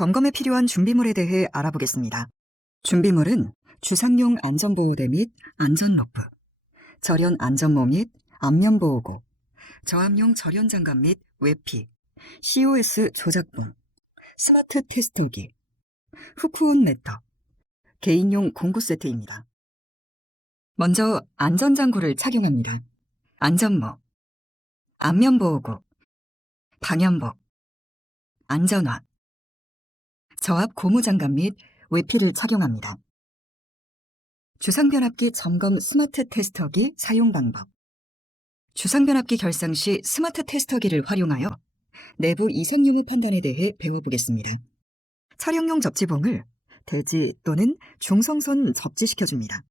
점검에 필요한 준비물에 대해 알아보겠습니다. 준비물은 주상용 안전보호대 및 안전로프, 절연 안전모 및 안면보호고, 저압용 절연 장갑 및 외피, COS 조작본, 스마트 테스터기, 후크온 매터, 개인용 공구 세트입니다. 먼저 안전장구를 착용합니다. 안전모, 안면보호구, 방염복, 안전화, 저압 고무장갑 및 외피를 착용합니다. 주상변압기 점검 스마트 테스터기 사용 방법. 주상변압기 결상 시 스마트 테스터기를 활용하여 내부 이상 유무 판단에 대해 배워보겠습니다. 촬영용 접지봉을 대지 또는 중성선 접지시켜줍니다.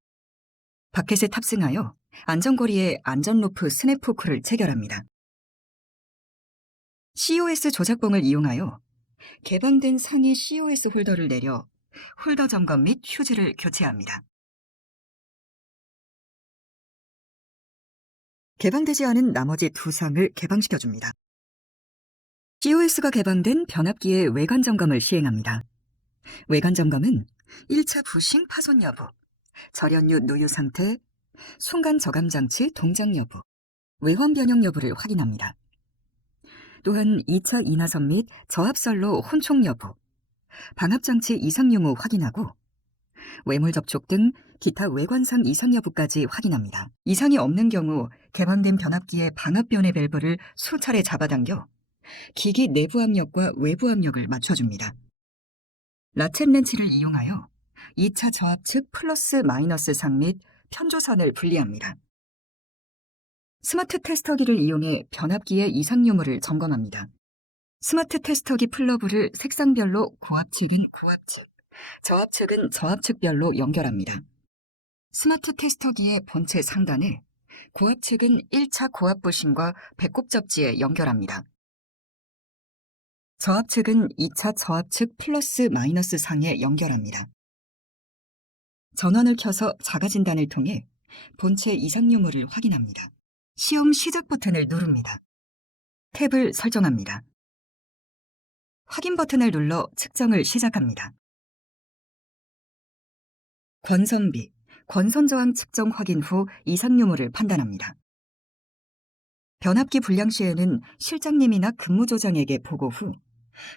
바켓에 탑승하여 안전고리에 안전로프 스냅포크를 체결합니다. COS 조작봉을 이용하여 개방된 상위 COS 홀더를 내려 홀더 점검 및 휴지를 교체합니다. 개방되지 않은 나머지 두 상을 개방시켜줍니다. COS가 개방된 변압기의 외관 점검을 시행합니다. 외관 점검은 1차 부싱 파손 여부, 절연유 누유 상태, 순간 저감 장치 동작 여부, 외환 변형 여부를 확인합니다. 또한 2차 인하선 및 저압설로 혼총 여부, 방압장치 이상 유무 확인하고 외물 접촉 등 기타 외관상 이상 여부까지 확인합니다. 이상이 없는 경우 개방된 변압기의 방압 변의 밸브를 수차례 잡아당겨 기기 내부 압력과 외부 압력을 맞춰줍니다. 라쳇 렌치를 이용하여 2차 저압 측 플러스 마이너스 상 및 편조선을 분리합니다. 스마트 테스터기를 이용해 변압기의 이상 유무를 점검합니다. 스마트 테스터기 플러브를 색상별로 고압측은 고압측, 저압측은 저압측별로 연결합니다. 스마트 테스터기의 본체 상단에 고압측은 1차 고압 부심과 배꼽 접지에 연결합니다. 저압측은 2차 저압측 플러스 마이너스 상에 연결합니다. 전원을 켜서 자가 진단을 통해 본체 이상 유무를 확인합니다. 시험 시작 버튼을 누릅니다. 탭을 설정합니다. 확인 버튼을 눌러 측정을 시작합니다. 권선비, 권선저항 측정 확인 후 이상 유무를 판단합니다. 변압기 불량 시에는 실장님이나 근무조장에게 보고 후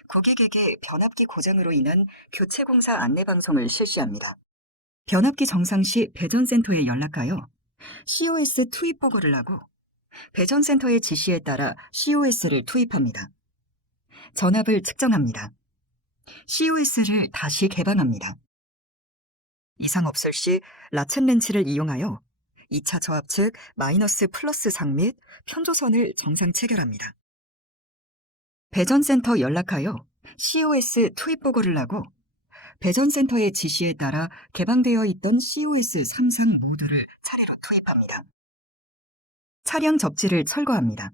고객에게 변압기 고장으로 인한 교체 공사 안내 방송을 실시합니다. 변압기 정상 시 배전센터에 연락하여 COS 투입 보고를 하고 배전센터의 지시에 따라 COS를 투입합니다. 전압을 측정합니다. COS를 다시 개방합니다. 이상 없을 시 라쳇 렌치를 이용하여 2차 저압 측 마이너스 플러스 상 및 편조선을 정상 체결합니다. 배전센터 연락하여 COS 투입 보고를 하고 배전센터의 지시에 따라 개방되어 있던 COS 3상 모두를 차례로 투입합니다. 차량 접지를 철거합니다.